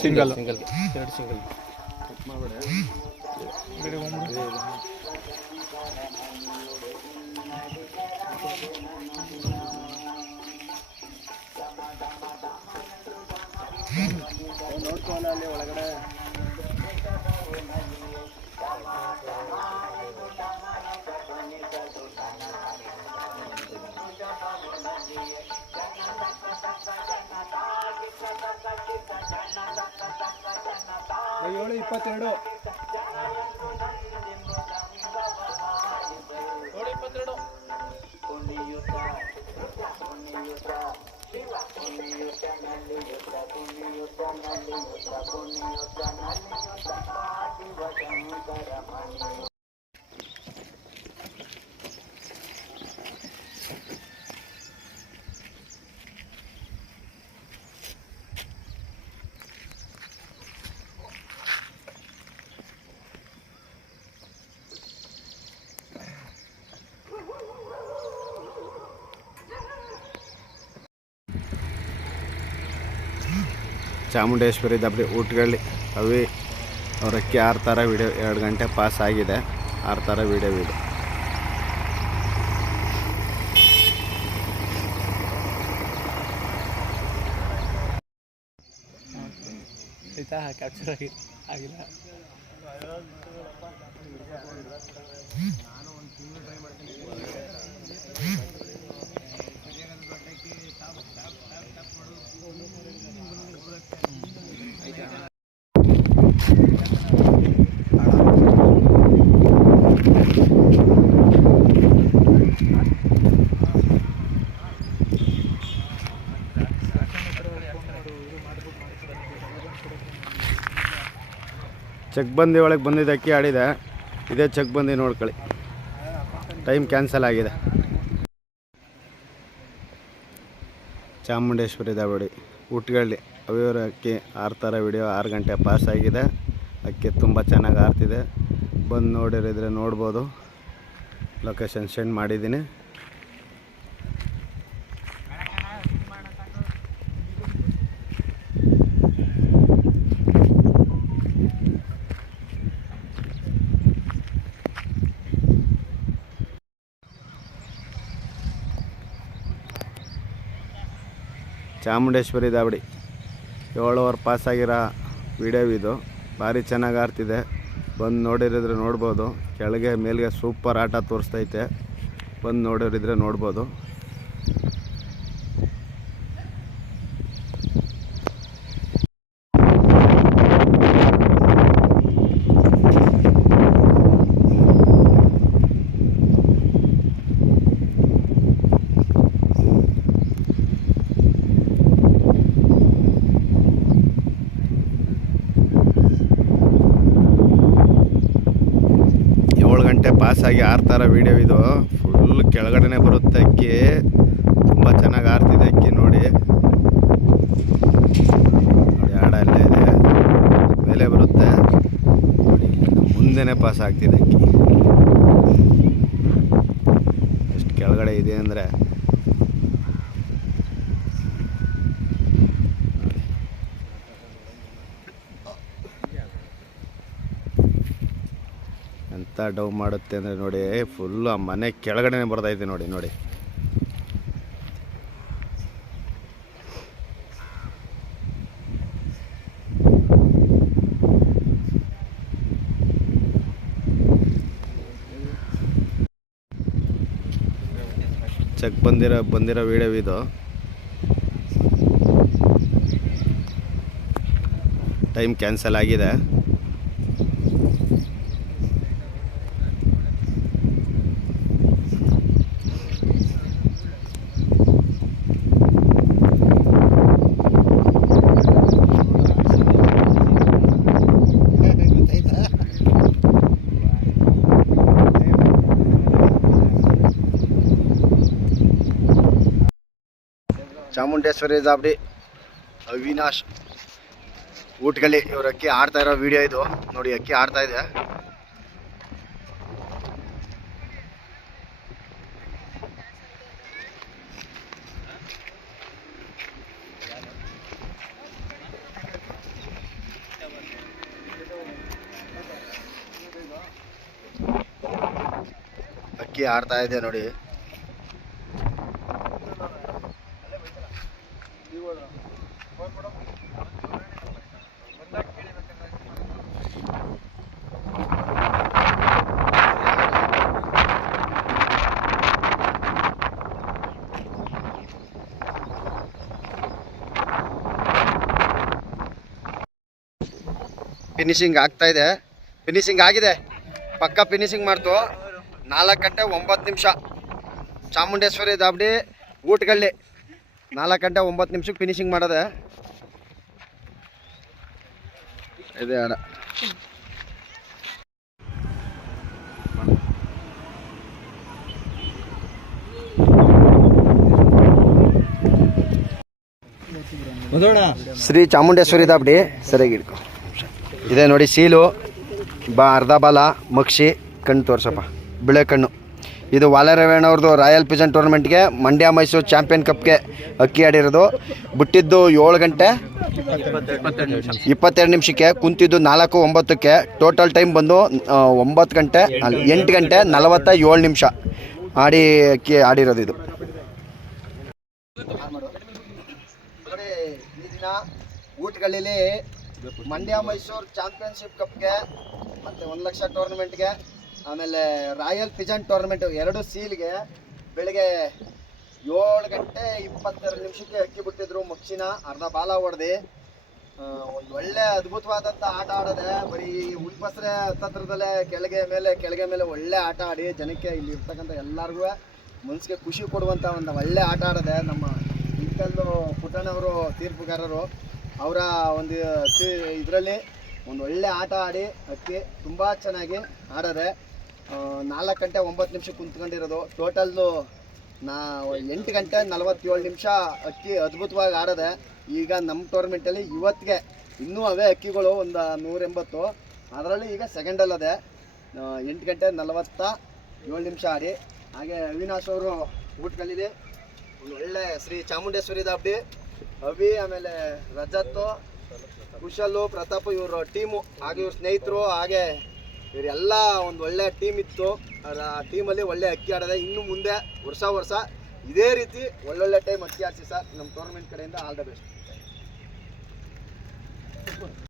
Single ಎರಡು single ನೋಡ್ಕೊಳ್ಳ ಅಲ್ಲಿ ಒಳಗಡೆ ಏಳು 22 ಚಾಮುಂಡೇಶ್ವರಿ ದಬ್ಬಡಿ ಊಟಗಳಲ್ಲಿ ಅವಿ ಅವರಕ್ಕೆ 6 ಥರ ವೀಡಿಯೋ 2 ಗಂಟೆ ಪಾಸ್ ಆಗಿದೆ. 6 ಥರ ವೀಡಿಯೋ ಕ್ಯಾಪ್ಚರ್ ಆಗಿಲ್ಲ. ಚಕ್ಬಂದಿ ಒಳಗೆ ಬಂದಿದ್ದ ಅಕ್ಕಿ ಆಡಿದೆ. ಇದೇ ಚಕ್ಬಂದಿ ನೋಡ್ಕೊಳ್ಳಿ, ಟೈಮ್ ಕ್ಯಾನ್ಸಲ್ ಆಗಿದೆ. ಚಾಮುಂಡೇಶ್ವರಿ ದಬ್ಬಡಿ ಊಟಗಳಲ್ಲಿ ಅವಿಯವರ ಅಕ್ಕಿ 6 ಥರ ವಿಡಿಯೋ 6 ಗಂಟೆ ಪಾಸ್ ಆಗಿದೆ. ಅಕ್ಕಿ ತುಂಬ ಚೆನ್ನಾಗಿ ಆಡ್ತಿದೆ. ಬಂದು ನೋಡಿರಿದ್ರೆ ನೋಡ್ಬೋದು. ಲೊಕೇಶನ್ ಸೆಂಡ್ ಮಾಡಿದ್ದೀನಿ. ಚಾಮುಂಡೇಶ್ವರಿ ದಬ್ಬಡಿ 7 ಓವರ್ ಪಾಸ್ ಆಗಿರೋ ವಿಡಿಯೋ ಇದು. ಭಾರಿ ಚೆನ್ನಾಗಿ ಆಡ್ತಿದೆ. ಬಂದು ನೋಡಿರಿದ್ರೆ ನೋಡ್ಬೋದು. ಕೆಳಗೆ ಮೇಲ್ಗೆ ಸೂಪರ್ ಆಟ ತೋರಿಸ್ತೈತೆ. ಬಂದು ನೋಡಿರಿದ್ರೆ ನೋಡ್ಬೋದು. ಪಾಸಾಗಿ 6 ಥರ ವೀಡಿಯೋ ಇದು. ಫುಲ್ ಕೆಳಗಡೆನೇ ಬರುತ್ತೆ ಅಕ್ಕಿ. ತುಂಬ ಚೆನ್ನಾಗಿ ಆಡ್ತಿದೆ ಅಕ್ಕಿ. ನೋಡಿ ಆಡ ಎಲ್ಲ ಇದೆ, ಮೇಲೆ ಬರುತ್ತೆ ನೋಡಿ. ಮುಂದೆನೇ ಪಾಸ್ ಆಗ್ತಿದೆ ಅಕ್ಕಿ. ಎಷ್ಟು ಕೆಳಗಡೆ ಇದೆ ಅಂದರೆ ಎಂಥ ಡೌ ಮಾಡುತ್ತೆ ಅಂದರೆ ನೋಡಿ. ಫುಲ್ಲು ಆ ಮನೆ ಕೆಳಗಡೆನೇ ಬರ್ತೈತೆ ನೋಡಿ. ನೋಡಿ ಚೆಕ್ ಬಂದಿರೋ ವಿಡಿಯೋ ಇದು. ಟೈಮ್ ಕ್ಯಾನ್ಸಲ್ ಆಗಿದೆ. ಚಾಮುಂಡೇಶ್ವರಿ ದಬ್ಬಡಿ ಅವಿನಾಶ್ ಊಟಗಳಲ್ಲಿ ಇವ್ರ ಅಕ್ಕಿ ಆಡ್ತಾ ಇರೋ ವಿಡಿಯೋ ಇದು ನೋಡಿ. ಅಕ್ಕಿ ಆಡ್ತಾ ಇದೆ. ಅಕ್ಕಿ ಆಡ್ತಾ ಇದೆ ನೋಡಿ. ಫಿನಿಶಿಂಗ್ ಆಗ್ತಾ ಇದೆ. ಫಿನಿಶಿಂಗ್ ಆಗಿದೆ, ಪಕ್ಕ ಫಿನಿಶಿಂಗ್ ಮಾಡ್ತು. 4 ಗಂಟೆ 9 ನಿಮಿಷ ಚಾಮುಂಡೇಶ್ವರಿ ದಾಬಡಿ ಊಟಗಳ್ಳಿ 4 ಗಂಟೆ 9 ನಿಮಿಷಕ್ಕೆ ಫಿನಿಶಿಂಗ್ ಮಾಡೋದೆ ಇದೆ ಆಡ. ಶ್ರೀ ಚಾಮುಂಡೇಶ್ವರಿ ದಾಬಡಿ ಸರಿಯಾಗಿ ಹಿಡ್ಕೊ. ಇದೆ ನೋಡಿ ಸೀಲು ಅರ್ಧ ಬಾಲ ಮಕ್ಷಿ ಕಣ್ಣು ತೋರ್ಸಪ್ಪ, ಬಿಳೆ ಕಣ್ಣು. ಇದು ವಾಲರವೇಣ ಅವ್ರದ್ದು ರಾಯಲ್ ಪಿಜನ್ ಟೂರ್ನಮೆಂಟ್ಗೆ ಮಂಡ್ಯ ಮೈಸೂರು ಚಾಂಪಿಯನ್ ಕಪ್ಗೆ ಅಕ್ಕಿ ಆಡಿರೋದು. ಬಿಟ್ಟಿದ್ದು 7 ಗಂಟೆ 22 ನಿಮಿಷಕ್ಕೆ, ಕುಂತಿದ್ದು 4:09ಕ್ಕೆ. ಟೋಟಲ್ ಟೈಮ್ ಬಂದು 8 ಗಂಟೆ 47 ನಿಮಿಷ ಆಡಿ ಅಕ್ಕಿ ಆಡಿರೋದು ಇದು. ಈ ದಿನ ಊಟಗಳಲ್ಲಿ ಮಂಡ್ಯ ಮೈಸೂರು ಚಾಂಪಿಯನ್ಶಿಪ್ ಕಪ್ಗೆ ಮತ್ತು 1 ಲಕ್ಷ ಟೂರ್ನಮೆಂಟ್ಗೆ, ಆಮೇಲೆ ರಾಯಲ್ ಪಿಜನ್ ಟೂರ್ನಮೆಂಟ್ 2 ಸೀಲ್ಗೆ ಬೆಳಗ್ಗೆ 7 ಗಂಟೆ 22 ನಿಮಿಷಕ್ಕೆ ಅಕ್ಕಿ ಬಿಟ್ಟಿದ್ರು. ಮಕ್ಷಿನ ಅರ್ಧ ಬಾಲ ಹೊಡೆದು ಒಂದು ಒಳ್ಳೆ ಅದ್ಭುತವಾದಂಥ ಆಟ ಆಡೋದೆ. ಬರೀ ಉಲ್ಪಸ್ರೆ ಹತ್ತತ್ರದಲ್ಲೇ ಕೆಳಗೆ ಮೇಲೆ ಒಳ್ಳೆ ಆಟ ಆಡಿ ಜನಕ್ಕೆ ಇಲ್ಲಿ ಇರ್ತಕ್ಕಂಥ ಎಲ್ಲರಿಗೂ ಮನಸ್ಸಿಗೆ ಖುಷಿ ಕೊಡುವಂಥ ಒಂದು ಒಳ್ಳೆ ಆಟ ಆಡೋದೆ. ನಮ್ಮ ಇಲ್ಕಲ್ಲು ಪುಟ್ಟಣ್ಣವರು ತೀರ್ಪುಗಾರರು ಅವರ ಒಂದು ಇದರಲ್ಲಿ ಒಂದು ಒಳ್ಳೆ ಆಟ ಆಡಿ ಅಕ್ಕಿ ತುಂಬ ಚೆನ್ನಾಗಿ ಆಡೋದೆ. 4 ಗಂಟೆ 9 ನಿಮಿಷಕ್ಕೆ ಕುಂತ್ಕೊಂಡಿರೋದು. ಟೋಟಲ್ಲು 8 ಗಂಟೆ 47 ನಿಮಿಷ ಅಕ್ಕಿ ಅದ್ಭುತವಾಗಿ ಆಡೋದೆ. ಈಗ ನಮ್ಮ ಟೂರ್ನಮೆಂಟಲ್ಲಿ ಇವತ್ತಿಗೆ ಇನ್ನೂ ಅವೇ ಅಕ್ಕಿಗಳು ಒಂದು 180, ಅದರಲ್ಲಿ ಈಗ ಸೆಕೆಂಡಲ್ಲದೆ 8 ಗಂಟೆ 47 ನಿಮಿಷ ಆಡಿ. ಹಾಗೆ ಅವಿನಾಶ್ ಅವರು ಊಟದಲ್ಲಿದೆ. ಒಂದು ಒಳ್ಳೆ ಶ್ರೀ ಚಾಮುಂಡೇಶ್ವರಿ ದಾಬಡಿ ಅವಿ, ಆಮೇಲೆ ರಜತ್ತು, ಕುಶಲು, ಪ್ರತಾಪ್ ಇವರು ಟೀಮು, ಹಾಗೆ ಇವ್ರ ಸ್ನೇಹಿತರು, ಹಾಗೆ ಇವರೆಲ್ಲ ಒಂದು ಒಳ್ಳೆ ಟೀಮ್ ಇತ್ತು. ಆ ಟೀಮಲ್ಲಿ ಒಳ್ಳೆ ಅಕ್ಕಿ ಆಡೋದೆ. ಇನ್ನು ಮುಂದೆ ವರ್ಷ ಇದೇ ರೀತಿ ಒಳ್ಳೊಳ್ಳೆ ಟೈಮ್ ಅಕ್ಕಿ ಆಡಿಸಿ ಸರ್. ನಮ್ಮ ಟೂರ್ನಮೆಂಟ್ ಕಡೆಯಿಂದ ಆಲ್ ದ ಬೆಸ್ಟ್.